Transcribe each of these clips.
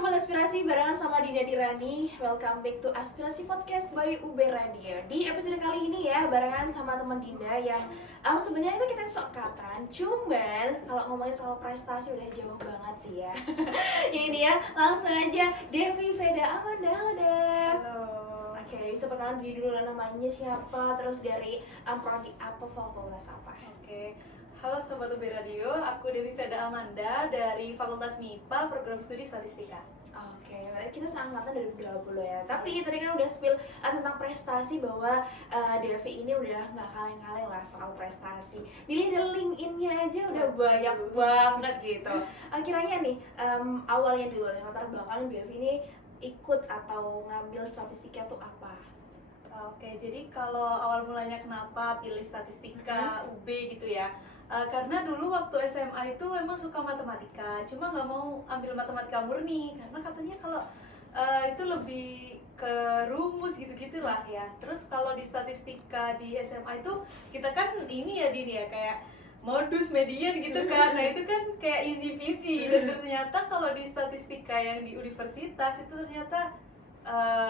Sobat Aspirasi, barengan sama Dinda Dirani. Welcome back to Aspirasi Podcast by UB Radio. Di episode kali ini ya, barengan sama teman Dinda yang sebenarnya itu kita seangkatan. Cuman kalau ngomongin soal prestasi udah jauh banget sih ya. Ini dia, langsung aja Devi Veda Amanda. Halo Dev. Halo. Oke, bisa perkenalan diri dulu, namanya siapa, terus dari prodi apa, fakultas apa? Oke. Halo Sobat UB Radio, aku Devi Veda Amanda dari Fakultas MIPA, Program Studi Statistika. Oke, berarti kita seangkatan dari dulu ya. Tapi tadi kan udah spill tentang prestasi bahwa Devi ini udah nggak kaleng-kaleng lah soal prestasi. Dilihat dari LinkedIn-nya aja udah banyak banget gitu. Kiranya nih awalnya dulu latar belakang Devi ini ikut atau ngambil statistika tuh apa? Oke, jadi kalau awal mulanya kenapa pilih statistika UB gitu ya? Karena dulu waktu SMA itu emang suka matematika, cuma nggak mau ambil matematika murni karena katanya kalau itu lebih ke rumus gitu-gitulah ya. Terus kalau di statistika di SMA itu kita kan ini ya Din ya, kayak modus median gitu kan. Nah itu kan kayak easy peasy, dan ternyata kalau di statistika yang di universitas itu ternyata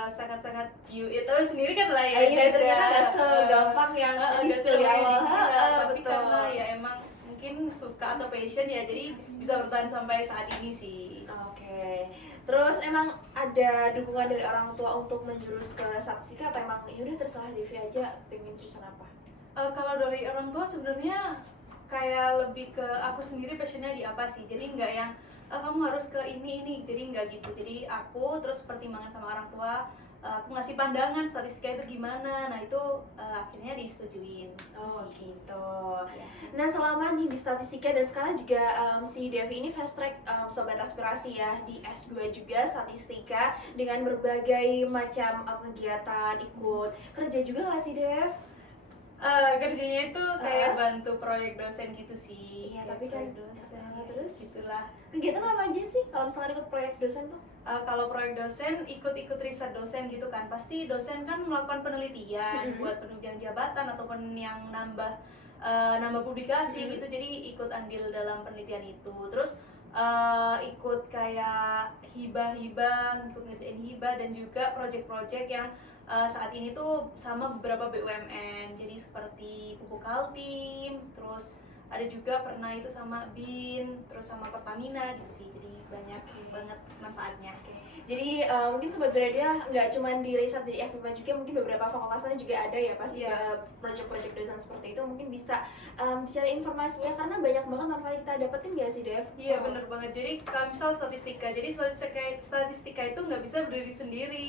sangat-sangat itu sendiri kan lah ya. Iya, ternyata nggak segampang yang di awal. Tapi karena ya emang mungkin suka atau passion ya, jadi bisa bertahan sampai saat ini sih. Oke. Terus emang ada dukungan dari orang tua untuk menjurus ke statistika atau emang yaudah terserah Devi aja pengen jurusan apa? Kalau dari orang tua sebenarnya kayak lebih ke aku sendiri passionnya di apa sih, jadi nggak yang kamu harus ke ini, jadi nggak gitu. Jadi aku terus pertimbangan sama orang tua, aku ngasih pandangan statistika itu gimana, nah itu akhirnya disetujuin. Oh gitu. Nah selama nih di statistika dan sekarang juga si Devi ini fast track sobat aspirasi ya di S2 juga statistika dengan berbagai macam kegiatan, ikut kerja juga nggak sih Dev? Kerjanya itu kayak bantu proyek dosen gitu sih. Iya, tapi kan dosen terus gitulah. kegiatan apa aja sih kalau misalnya ikut proyek dosen tuh? Kalau proyek dosen ikut riset dosen gitu kan, pasti dosen kan melakukan penelitian buat penunjang jabatan ataupun yang nambah publikasi gitu, jadi ikut andil dalam penelitian itu. Terus ikut kayak hibah, ikut ngerjain hibah, dan juga project-project yang saat ini tuh sama beberapa BUMN, jadi seperti Pupuk Kaltim, terus ada juga pernah itu sama BIN, terus sama Pertamina gitu sih, jadi banyak banget manfaatnya. Jadi mungkin sobat berada nggak cuma di riset di FMIPA juga, mungkin beberapa fakultasnya juga ada ya pasti project-project dosen seperti itu, mungkin bisa dicari informasinya karena banyak banget manfaat kita dapetin nggak sih Dev? Iya bener banget. Jadi kalau misal statistika itu nggak bisa berdiri sendiri,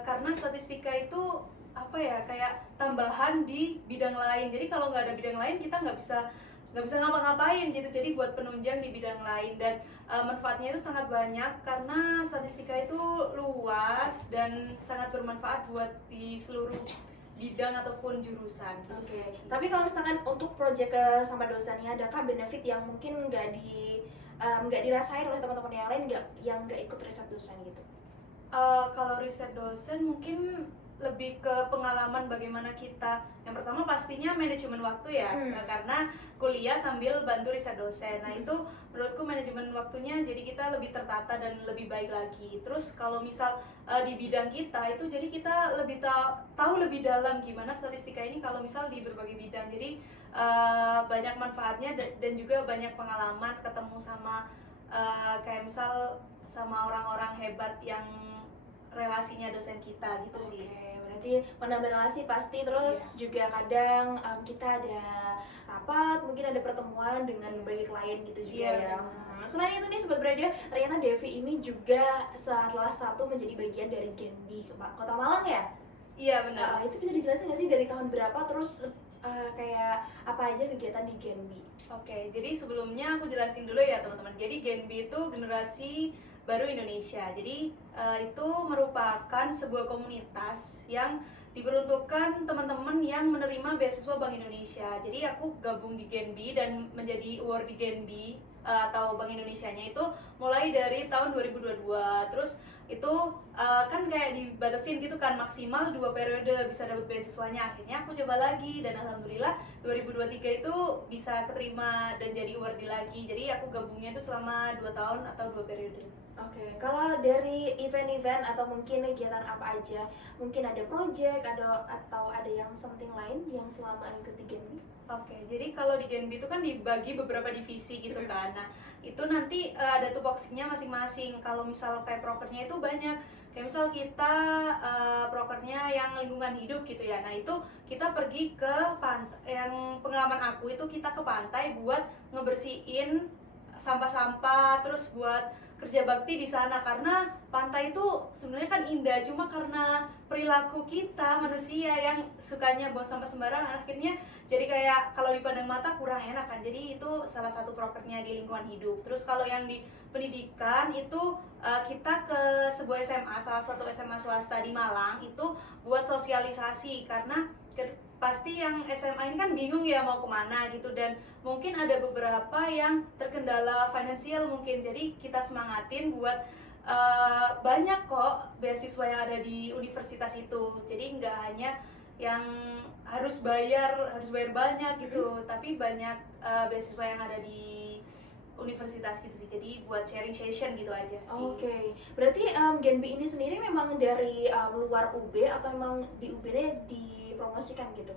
karena statistika itu apa ya, kayak tambahan di bidang lain. Jadi kalau nggak ada bidang lain kita nggak bisa ngapa-ngapain gitu. Jadi buat penunjang di bidang lain, dan manfaatnya itu sangat banyak karena statistika itu luas dan sangat bermanfaat buat di seluruh bidang ataupun jurusan. Oke. Tapi kalau misalkan untuk project sama dosennya, adakah benefit yang mungkin nggak dirasain oleh teman-teman yang lain yang nggak ikut riset dosen gitu? Kalau riset dosen mungkin lebih ke pengalaman bagaimana kita, yang pertama pastinya manajemen waktu ya, karena kuliah sambil bantu riset dosen. Nah itu menurutku manajemen waktunya jadi kita lebih tertata dan lebih baik lagi. Terus kalau misal di bidang kita itu jadi kita lebih tahu lebih dalam gimana statistika ini kalau misal di berbagai bidang. Jadi banyak manfaatnya dan juga banyak pengalaman, ketemu sama kayak misal sama orang-orang hebat yang relasinya dosen kita gitu sih. Berarti menambah relasi pasti, terus juga kadang kita ada rapat, mungkin ada pertemuan dengan berbagai klien gitu juga ya. Selain itu nih sobat berada, ternyata Devi ini juga salah satu menjadi bagian dari Genbi Kota Malang ya? Iya benar. Itu bisa dijelasin nggak sih dari tahun berapa, terus kayak apa aja kegiatan di Genbi? Oke, jadi sebelumnya aku jelasin dulu ya teman-teman. Jadi Genbi itu generasi baru Indonesia. Jadi itu merupakan sebuah komunitas yang diperuntukkan teman-teman yang menerima beasiswa Bank Indonesia. Jadi aku gabung di Genbi dan menjadi awardee Genbi atau Bank Indonesianya itu mulai dari tahun 2022. Terus itu kan kayak dibatasin gitu kan, maksimal 2 periode bisa dapat beasiswanya. Akhirnya aku coba lagi dan alhamdulillah 2023 itu bisa keterima dan jadi awardee lagi. Jadi aku gabungnya itu selama 2 tahun atau 2 periode. Oke, kalau dari event-event atau mungkin kegiatan apa aja, mungkin ada project, atau ada yang something lain yang selama ikuti Genbi? Oke, jadi kalau di Genbi itu kan dibagi beberapa divisi gitu kan. Nah, itu nanti ada tupoksinya masing-masing. Kalau misal kayak prokernya itu banyak. Kayak misal kita prokernya yang lingkungan hidup gitu ya. Nah, itu kita pergi ke pantai. Yang pengalaman aku itu kita ke pantai buat ngebersihin sampah-sampah, terus buat kerja bakti di sana, karena pantai itu sebenarnya kan indah, cuma karena perilaku kita manusia yang sukanya buang sampah sembarangan, akhirnya jadi kayak kalau dipandang mata kurang enak kan. Jadi itu salah satu prokernya di lingkungan hidup. Terus kalau yang di pendidikan itu kita ke sebuah SMA, salah satu SMA swasta di Malang itu buat sosialisasi, karena pasti yang SMA ini kan bingung ya mau kemana gitu, dan mungkin ada beberapa yang terkendala finansial mungkin. Jadi kita semangatin buat banyak kok beasiswa yang ada di universitas itu. Jadi nggak hanya yang harus bayar banyak gitu, tapi banyak beasiswa yang ada di universitas gitu sih. Jadi buat sharing session gitu aja. Oke, berarti Genbi ini sendiri memang dari luar UB atau memang di UB-nya dipromosikan gitu?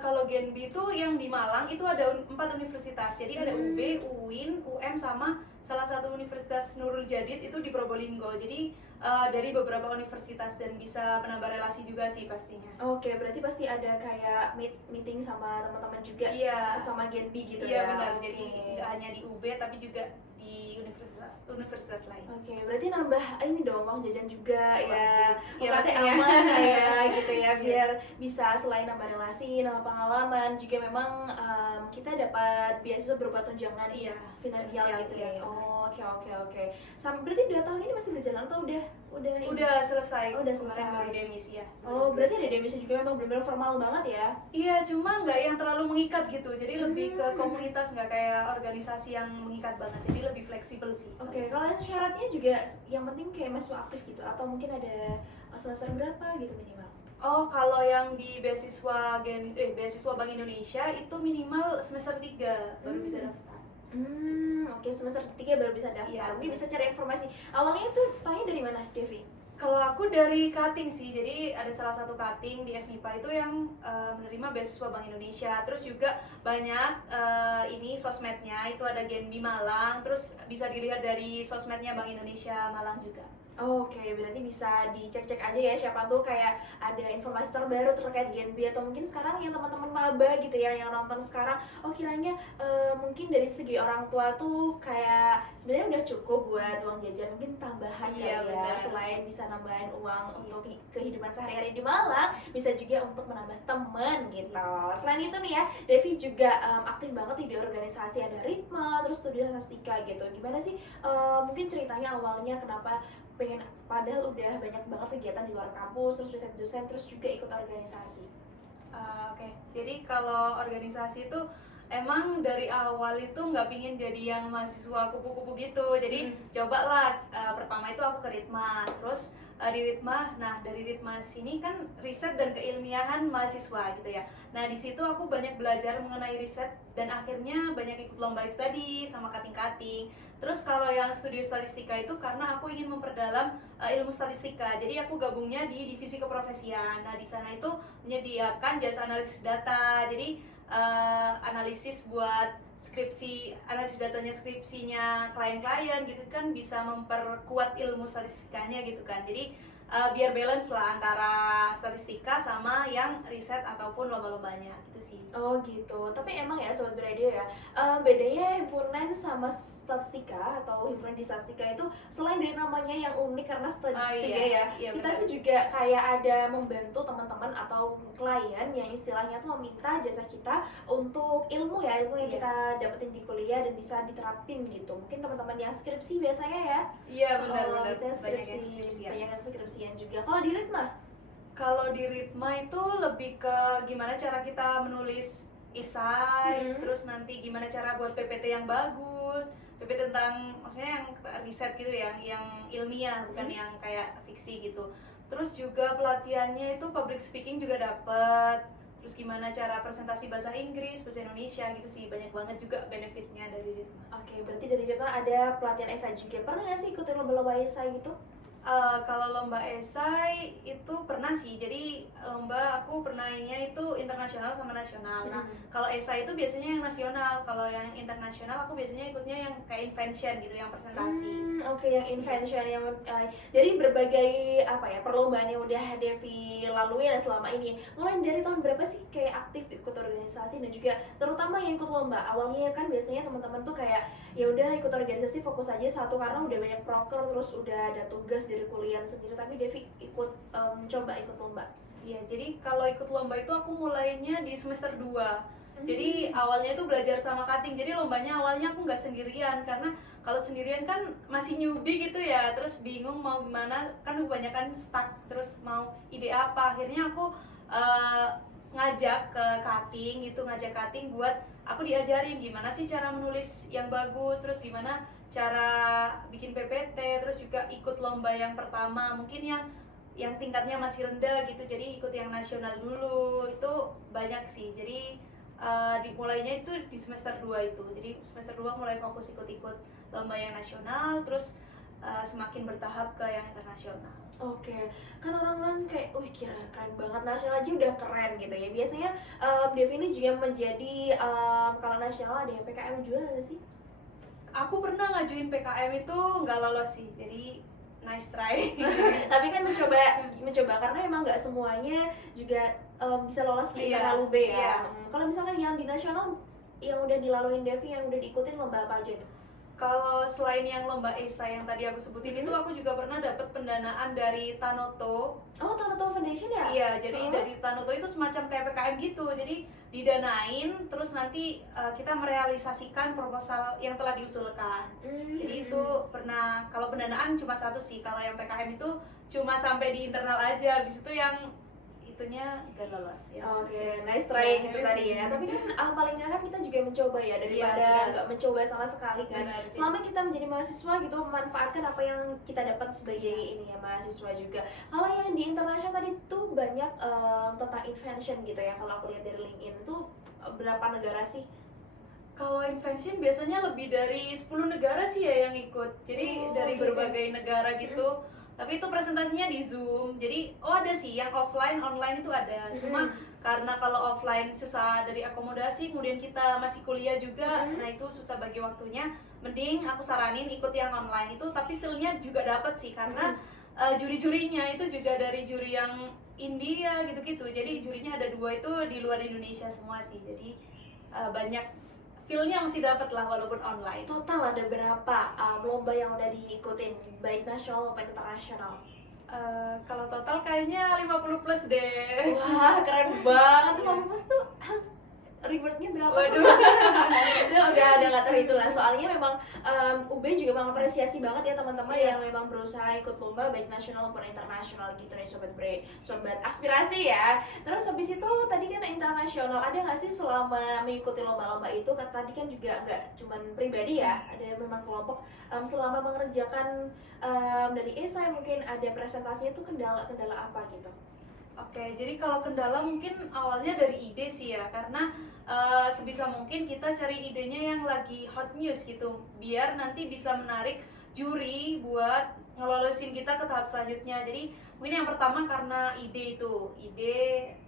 Kalau Genbi itu yang di Malang itu ada 4 universitas. Jadi ada UB, UIN, UM, sama salah satu universitas Nurul Jadid itu di Probolinggo. Jadi dari beberapa universitas dan bisa menambah relasi juga sih pastinya. Oke, berarti pasti ada kayak meeting sama teman-teman juga, Iya, sesama Genbi gitu iya ya? benar. Oke. Jadi nggak hanya di UB tapi juga di universitas lain. Oke, berarti nambah ini dong uang jajan juga ya. Iya, UKT pastinya. aman lah ya gitu ya, Iya. biar bisa selain nambah relasi, nambah pengalaman, juga memang kita dapat beasiswa berupa tunjangan Iya, finansial finansial, gitu iya. ya. Oh, oke. Sampai berarti 2 tahun ini masih berjalan atau udah ini? Udah selesai. Oh, udah selesai. Kemarin baru demisi ya. Oh, berarti ada demisi juga memang benar-benar formal banget ya? Iya, cuma nggak yang terlalu mengikat gitu. Jadi lebih ke Hmm. komunitas, nggak kayak organisasi yang mengikat banget. Jadi lebih fleksibel sih. Oke, kalau syaratnya juga yang penting kayak mahasiswa aktif gitu, atau mungkin ada semester berapa gitu minimal? Oh, kalau yang di beasiswa Bank Indonesia itu minimal semester 3 baru bisa daftar. Oke, semester 3 baru bisa daftar. Iya. Mungkin bisa cari informasi. Awalnya tuh tanya dari mana, Devi? Kalau aku dari cutting sih, jadi ada salah satu cutting di FMIPA itu yang menerima beasiswa Bank Indonesia. Terus juga banyak ini sosmednya, itu ada Genbi Malang, terus bisa dilihat dari sosmednya Bank Indonesia Malang juga. Oke, berarti bisa dicek-cek aja ya, siapa tuh kayak ada informasi terbaru terkait Genbi, atau mungkin sekarang yang teman-teman maba gitu ya yang nonton sekarang, oh kiranya mungkin dari segi orang tua tuh kayak sebenarnya udah cukup buat uang jajan, mungkin tambahan Iya, kali ya, benar. selain bisa nambahin uang untuk kehidupan sehari-hari di Malang, bisa juga untuk menambah teman gitu. Selain itu nih ya, Devi juga aktif banget di organisasi, ada Ritma, terus studi sastika gitu. Gimana sih mungkin ceritanya awalnya kenapa pengen, padahal udah banyak banget kegiatan di luar kampus, terus riset dosen, terus juga ikut organisasi? Oke, jadi kalau organisasi itu emang dari awal itu nggak pingin jadi yang mahasiswa kupu-kupu gitu. Jadi cobalah pertama itu aku ke Ritma, terus di Ritma, nah dari Ritma sini kan riset dan keilmiahan mahasiswa gitu ya. Nah di situ aku banyak belajar mengenai riset dan akhirnya banyak ikut lomba itu tadi sama kating-kating. Terus kalau yang studi statistika itu karena aku ingin memperdalam ilmu statistika, jadi aku gabungnya di divisi keprofesian. Nah di sana itu menyediakan jasa analisis data, jadi analisis buat skripsi, analisis datanya skripsinya klien-klien gitu kan, bisa memperkuat ilmu statistikanya gitu kan. Jadi biar balance lah antara statistika sama yang riset ataupun lomba-lombanya gitu sih. Oh gitu, tapi emang ya Sobat Beradio ya, bedanya himpunan sama statistika atau himpunan di statistika itu selain dari namanya yang unik karena statistika Iya, kita benar. tuh juga kayak ada membantu teman-teman atau klien yang istilahnya tuh meminta jasa kita untuk ilmu yang Iya. kita dapetin di kuliah dan bisa diterapin gitu. Mungkin teman-teman yang skripsi biasanya ya, Iya benar-benar, biasanya banyak yang skripsi, skripsian. banyak yang skripsian juga. Kalau di Ritma? Kalau di Ritma itu lebih ke gimana cara kita menulis esai, terus nanti gimana cara buat PPT yang bagus, PP tentang maksudnya yang riset gitu ya, yang ilmiah bukan yang kayak fiksi gitu. Terus juga pelatihannya itu public speaking juga dapet. Terus gimana cara presentasi bahasa Inggris, bahasa Indonesia gitu sih, banyak banget juga benefitnya dari Dipma. Oke, berarti dari Depma ada pelatihan esai juga. Pernah nggak sih ikutin lomba-lomba esai gitu? Kalau lomba esai itu pernah sih, jadi lomba aku pernahnya itu internasional sama nasional. Nah, kalau esai itu biasanya yang nasional, kalau yang internasional aku biasanya ikutnya yang kayak invention gitu, yang presentasi. Oke, yang invention yang dari berbagai apa ya perlombaan yang udah Devi lalui dan selama ini. Mulai dari tahun berapa sih kayak aktif ikut organisasi dan juga terutama yang ikut lomba? Awalnya kan biasanya teman-teman tuh kayak ya udah ikut organisasi fokus aja satu karena udah banyak proker terus udah ada tugas dari kuliah sendiri, tapi Devi ikut coba ikut lomba. Iya, jadi kalau ikut lomba itu aku mulainya di semester 2. Jadi awalnya itu belajar sama cutting. Jadi lombanya awalnya aku nggak sendirian, karena kalau sendirian kan masih newbie gitu ya, terus bingung mau gimana, kan kebanyakan stuck, terus mau ide apa. Akhirnya aku ngajak ke cutting gitu, ngajak cutting buat aku diajarin gimana sih cara menulis yang bagus, terus gimana cara bikin PPT, terus juga ikut lomba yang pertama, mungkin yang tingkatnya masih rendah gitu, jadi ikut yang nasional dulu. Itu banyak sih, jadi dimulainya itu di semester 2 itu. Jadi semester 2 mulai fokus ikut-ikut lomba yang nasional, terus semakin bertahap ke yang internasional. Oke, kan orang-orang kayak, wih kira keren banget, nasional aja udah keren gitu ya. Biasanya Devi ini juga menjadi kalau nasional ada yang PKM juga nggak sih? Aku pernah ngajuin PKM itu nggak lolos sih, jadi nice try. Tapi kan mencoba karena emang nggak semuanya juga bisa lolos di internal UB ya. Iya. Kalau misalkan yang di nasional yang udah dilaluin Devi, yang udah diikutin lomba apa aja tuh? Kalau selain yang lomba esai yang tadi aku sebutin itu, aku juga pernah dapat pendanaan dari Tanoto. Oh, Tanoto Foundation ya? Iya, jadi dari Tanoto itu semacam kayak PKM gitu. Jadi didanain, terus nanti kita merealisasikan proposal yang telah diusulkan. Jadi itu pernah, kalau pendanaan cuma satu sih. Kalau yang PKM itu cuma sampai di internal aja. Habis itu yang itunya gak lolos ya. Oke, nice try gitu tadi ya. Tapi kan paling nggak kan kita juga mencoba ya daripada nggak mencoba sama sekali kan. Benar. Selama kita menjadi mahasiswa gitu, memanfaatkan apa yang kita dapat sebagai ini ya mahasiswa juga. Kalau yang di internasional tadi tuh banyak tentang invention gitu ya. Kalau aku lihat dari LinkedIn tuh berapa negara sih? Kalau invention biasanya lebih dari 10 negara sih ya yang ikut. Jadi dari berbagai negara gitu. Tapi itu presentasinya di Zoom. Jadi ada sih yang offline, online itu ada. Cuma karena kalau offline susah dari akomodasi, kemudian kita masih kuliah juga, nah itu susah bagi waktunya. Mending aku saranin ikut yang online itu, tapi feel-nya juga dapat sih karena juri-jurinya itu juga dari juri yang India gitu-gitu. Jadi jurinya ada 2 itu di luar Indonesia semua sih. Jadi banyak feel-nya masih dapat lah walaupun online. Total ada berapa lomba yang udah diikutin, baik nasional maupun internasional? Kalau total kayaknya 50 plus deh. Wah, keren banget. 50 plus tuh rewardnya berapa? Waduh. Itu udah nggak terhitung lah. Soalnya memang UB juga mengapresiasi banget ya teman-teman yang memang berusaha ikut lomba baik nasional maupun internasional gitu nih sobat aspirasi ya. Terus habis itu tadi kan internasional, ada nggak sih selama mengikuti lomba-lomba itu? Tadi kan juga nggak cuman pribadi ya, ada memang kelompok. Selama mengerjakan dari esai mungkin ada presentasinya tuh kendala apa gitu? Oke, jadi kalau kendala mungkin awalnya dari ide sih ya, karena sebisa mungkin kita cari idenya yang lagi hot news gitu, biar nanti bisa menarik juri buat ngelolosin kita ke tahap selanjutnya. Jadi mungkin yang pertama karena ide,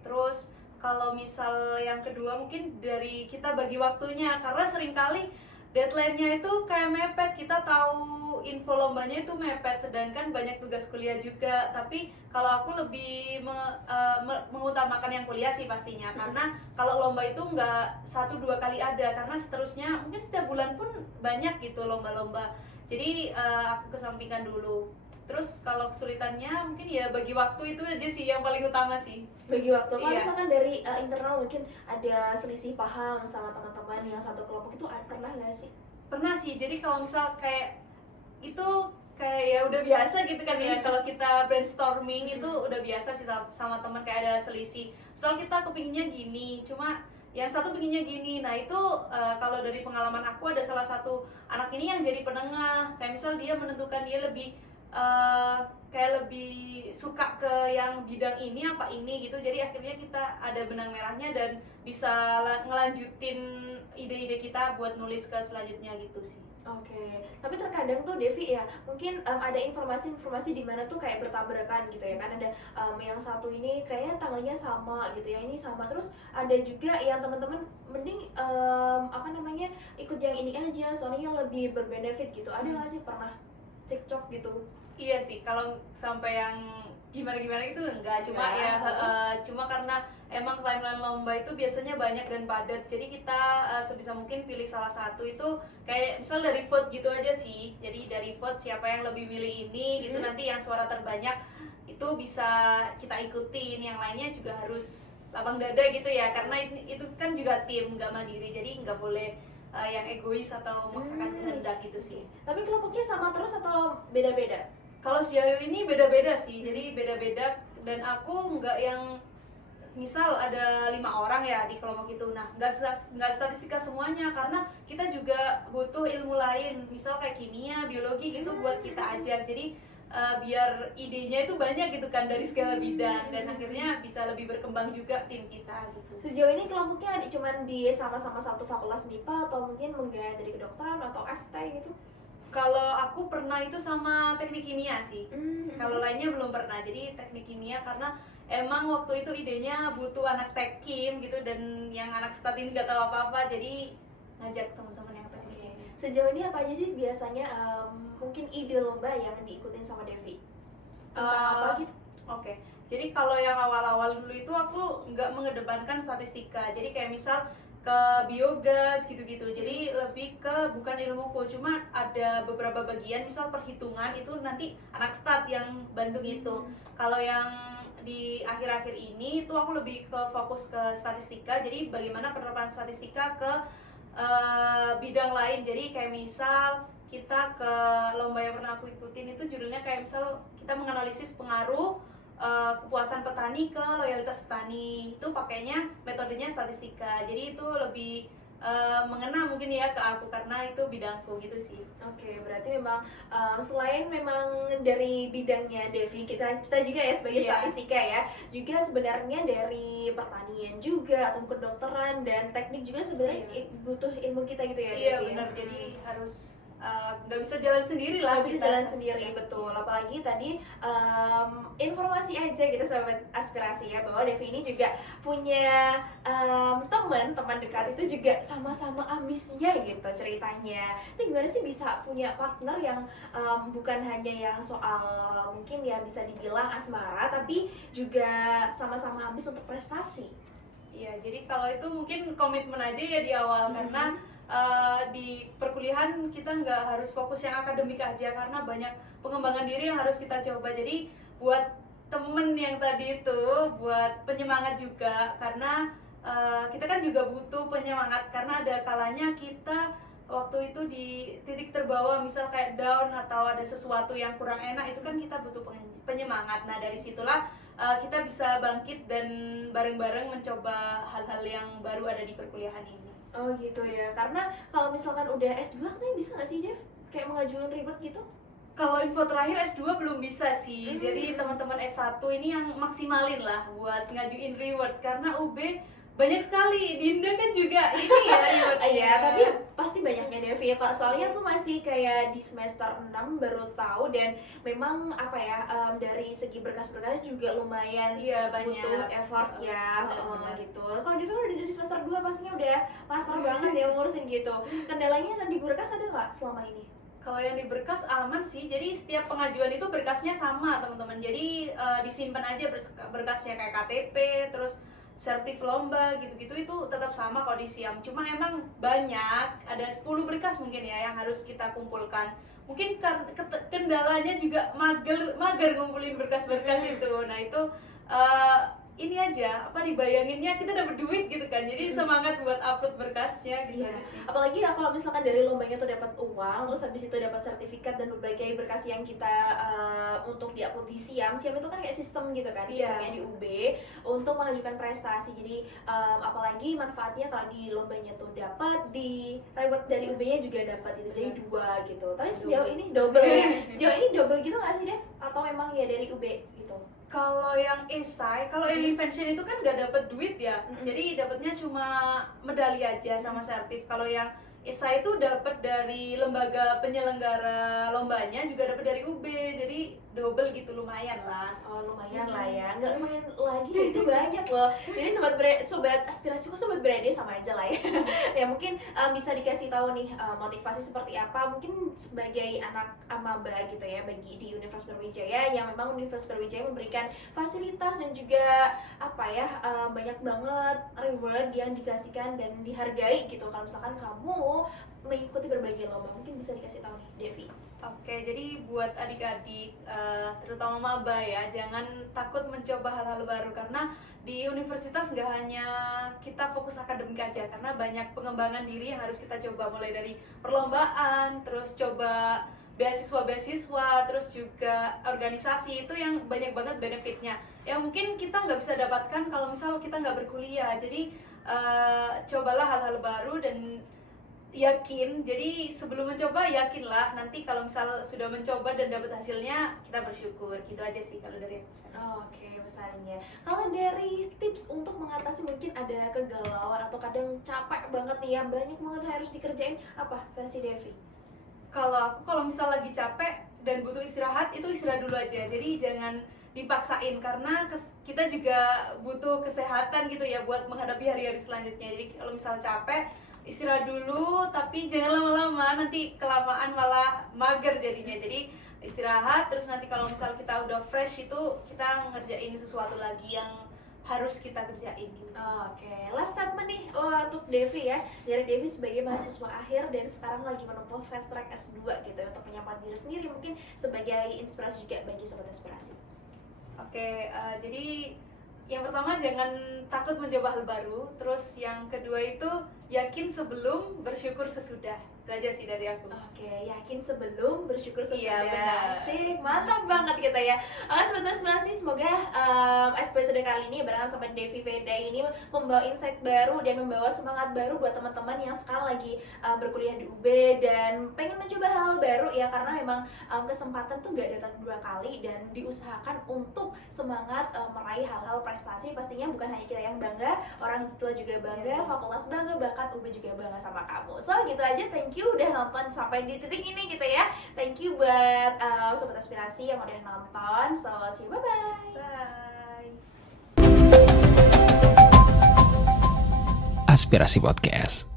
terus kalau misal yang kedua mungkin dari kita bagi waktunya, karena seringkali deadline-nya itu kayak mepet, kita tahu info lombanya itu mepet, sedangkan banyak tugas kuliah juga. Tapi kalau aku lebih mengutamakan yang kuliah sih pastinya, karena kalau lomba itu nggak 1-2 kali ada, karena seterusnya mungkin setiap bulan pun banyak gitu lomba-lomba. Jadi aku kesampingkan dulu. Terus kalau kesulitannya mungkin ya bagi waktu itu aja sih yang paling utama sih. Bagi waktu. Kalau misalkan dari internal mungkin ada selisih paham sama teman-teman yang satu kelompok itu pernah nggak sih? Pernah sih. Jadi kalau misal kayak itu kayak ya udah biasa gitu kan ya, kalau kita brainstorming itu udah biasa sih sama teman kayak ada selisih. Misal kita kepinginnya gini, cuma yang satu pinginnya gini. Nah itu kalau dari pengalaman aku ada salah satu anak ini yang jadi penengah, kayak misal dia menentukan dia lebih kayak lebih suka ke yang bidang ini apa ini gitu, jadi akhirnya kita ada benang merahnya dan bisa ngelanjutin ide-ide kita buat nulis ke selanjutnya gitu sih. Oke, tapi terkadang tuh Devi ya, mungkin ada informasi-informasi di mana tuh kayak bertabrakan gitu ya kan, ada yang satu ini kayaknya tanggalnya sama gitu ya, ini sama, terus ada juga yang teman-teman mending apa namanya ikut yang ini aja, soalnya lebih berbenefit gitu. Ada nggak sih pernah cekcok gitu? Iya sih, kalau sampai yang gimana-gimana itu enggak, cuma Ya. cuma karena emang timeline lomba itu biasanya banyak dan padat, jadi kita sebisa mungkin pilih salah satu itu kayak misal dari vote gitu aja sih. Jadi dari vote siapa yang lebih milih ini gitu, nanti yang suara terbanyak itu bisa kita ikutin, yang lainnya juga harus lapang dada gitu ya, karena itu kan juga tim, nggak mandiri, jadi nggak boleh yang egois atau memaksakan kehendak gitu sih. Tapi kelompoknya sama terus atau beda-beda? Kalau sejauh ini beda-beda sih, jadi beda-beda, dan aku nggak yang misal ada 5 orang ya di kelompok itu, nah nggak statistika semuanya, karena kita juga butuh ilmu lain, misal kayak kimia, biologi gitu buat kita ajak, jadi biar idenya itu banyak gitu kan dari segala bidang, dan akhirnya bisa lebih berkembang juga tim kita gitu. Sejauh ini kelompoknya cuman di sama-sama satu fakultas MIPA atau mungkin menggait dari kedokteran atau FT gitu? Kalau aku pernah itu sama teknik kimia sih. Kalau lainnya belum pernah. Jadi teknik kimia karena emang waktu itu idenya butuh anak tekkim gitu, dan yang anak stat ini nggak tahu apa-apa, jadi ngajak teman-teman yang teknik kimia. Sejauh ini apa aja sih biasanya mungkin ide lomba yang diikutin sama Devi? Tentang apa gitu? Oke. Jadi kalau yang awal-awal dulu itu aku nggak mengedepankan statistika. Jadi kayak misal ke biogas gitu-gitu, jadi lebih ke bukan ilmuku, cuma ada beberapa bagian misal perhitungan itu nanti anak stat yang bantu gitu. Kalau yang di akhir-akhir ini itu aku lebih ke fokus ke statistika, jadi bagaimana penerapan statistika ke bidang lain. Jadi kayak misal kita ke lomba yang pernah aku ikutin itu judulnya kayak misal kita menganalisis pengaruh kepuasan petani ke loyalitas petani, itu pakainya metodenya statistika, jadi itu lebih mengena mungkin ya ke aku karena itu bidangku gitu sih. Oke, berarti memang selain memang dari bidangnya Devi, kita juga ya sebagai statistika ya, juga sebenarnya dari pertanian juga atau kedokteran dan teknik juga sebenarnya butuh ilmu kita gitu ya. Iya Devi, benar, jadi harus nggak bisa jalan sendiri lah, nggak bisa jalan sendiri, betul. Apalagi tadi informasi aja gitu sobat aspirasi ya, bahwa Devi ini juga punya teman dekat itu juga sama-sama ambisnya gitu ceritanya. Itu gimana sih bisa punya partner yang bukan hanya yang soal mungkin ya bisa dibilang asmara, tapi juga sama-sama ambis untuk prestasi? Iya, jadi kalau itu mungkin komitmen aja ya di awal, karena di perkuliahan kita nggak harus fokus yang akademik aja, karena banyak pengembangan diri yang harus kita coba. Jadi buat temen yang tadi itu, buat penyemangat juga, karena kita kan juga butuh penyemangat, karena ada kalanya kita waktu itu di titik terbawah, misal kayak down atau ada sesuatu yang kurang enak, itu kan kita butuh penyemangat. Nah dari situlah kita bisa bangkit dan bareng-bareng mencoba hal-hal yang baru ada di perkuliahan ini. Oh gitu ya, karena kalau misalkan udah S2 katanya bisa nggak sih Dev? Kayak mengajukan reward gitu? Kalau info terakhir S2 belum bisa sih, jadi teman-teman S1 ini yang maksimalin lah buat ngajuin reward, karena UB banyak sekali, Dinda kan juga ini ya rewardnya. Iya, tapi pasti banyaknya Devi ya, soalnya tuh masih kayak di semester 6 baru tahu, dan memang apa ya, dari segi berkas-berkas juga lumayan butuh effort ya, gitu. Kalau Devi kan udah dari semester 2 pastinya udah master banget ya ngurusin gitu. Kendalanya di berkas ada nggak selama ini? Kalau yang di berkas aman sih, jadi setiap pengajuan itu berkasnya sama teman-teman, jadi disimpan aja berkasnya kayak KTP, terus sertif lomba gitu-gitu itu tetap sama kalau di Siam. Cuma emang banyak, ada 10 berkas mungkin ya yang harus kita kumpulkan. Mungkin kendalanya juga mager ngumpulin berkas-berkas itu. Nah itu ini aja, apa dibayanginnya kita dapat duit gitu kan, jadi semangat buat upload berkasnya gitu Iya. aja sih. Apalagi ya kalau misalkan dari lombanya tuh dapat uang, terus habis itu dapat sertifikat dan berbagai berkas yang kita untuk diupload di SIAM. SIAM itu kan kayak sistem gitu kan, Iya. sistemnya di UB untuk mengajukan prestasi. Jadi apalagi manfaatnya kalau di lombanya tuh dapat, di reward dari UB-nya juga dapat itu, jadi 2 gitu. Tapi sejauh ini double ya. Sejauh ini double gitu nggak sih, Dev? Atau memang ya dari UB gitu? Kalau yang esai, kalau yang invention itu kan nggak dapat duit ya, Mm-mm. jadi dapatnya cuma medali aja sama sertif. Kalau yang esai itu dapat dari lembaga penyelenggara lombanya, juga dapat dari UB, jadi double gitu, lumayan lah. Oh lumayan lah ya, nggak lumayan lagi itu banyak loh. Jadi sobat aspirasiku, sobat berade sama aja lah ya. Ya mungkin bisa dikasih tahu nih motivasi seperti apa mungkin sebagai anak maba gitu ya bagi di Universitas Brawijaya, yang memang Universitas Brawijaya memberikan fasilitas dan juga apa ya banyak banget reward yang dikasihkan dan dihargai gitu kalau misalkan kamu mengikuti berbagai lomba. Mungkin bisa dikasih tahu nih Devi. Oke, jadi buat adik-adik, terutama maba ya, jangan takut mencoba hal-hal baru, karena di universitas nggak hanya kita fokus akademik aja, karena banyak pengembangan diri yang harus kita coba, mulai dari perlombaan, terus coba beasiswa-beasiswa, terus juga organisasi, itu yang banyak banget benefitnya yang mungkin kita nggak bisa dapatkan kalau misal kita nggak berkuliah. Jadi cobalah hal-hal baru dan yakin. Jadi sebelum mencoba yakinlah, nanti kalau misal sudah mencoba dan dapat hasilnya kita bersyukur. Gitu aja sih kalau dari aku. Oke, pesannya. Kalau dari tips untuk mengatasi mungkin ada kegalauan atau kadang capek banget nih ya, banyak banget yang harus dikerjain, apa versi Devi? Kalau aku kalau misal lagi capek dan butuh istirahat, itu istirahat dulu aja. Jadi jangan dipaksain, karena kita juga butuh kesehatan gitu ya buat menghadapi hari-hari selanjutnya. Jadi kalau misal capek, istirahat dulu, tapi jangan lama-lama, nanti kelamaan malah mager jadinya. Jadi istirahat, terus nanti kalau misal kita udah fresh, itu kita ngerjain sesuatu lagi yang harus kita kerjain gitu. Oke, last statement nih untuk Devi ya. Dari Devi sebagai mahasiswa akhir dan sekarang lagi menempuh fast track S2 gitu ya, untuk penyampaian diri sendiri, mungkin sebagai inspirasi juga bagi sobat aspirasi. Oke, jadi yang pertama jangan takut mencoba hal baru. Terus yang kedua itu yakin sebelum, bersyukur sesudah. Itu aja sih dari aku. Oke, yakin sebelum, bersyukur sesudah. Iya, benar. Asik, mantap banget kita ya. Oke, sobat aspirasi, semoga episode kali ini barengan sama Devi Veda ini membawa insight baru dan membawa semangat baru buat teman-teman yang sekarang lagi berkuliah di UB dan pengen mencoba hal baru ya, karena memang kesempatan tuh gak datang 2 kali, dan diusahakan untuk semangat meraih hal-hal prestasi. Pastinya bukan hanya kita yang bangga, orang tua juga bangga, fakultas bangga, bahkan UB juga bangga sama kamu. So gitu aja, thank you udah nonton sampai di titik ini gitu ya. Thank you buat sobat aspirasi yang udah nonton. So see you, bye bye. Bye. Aspirasi Podcast.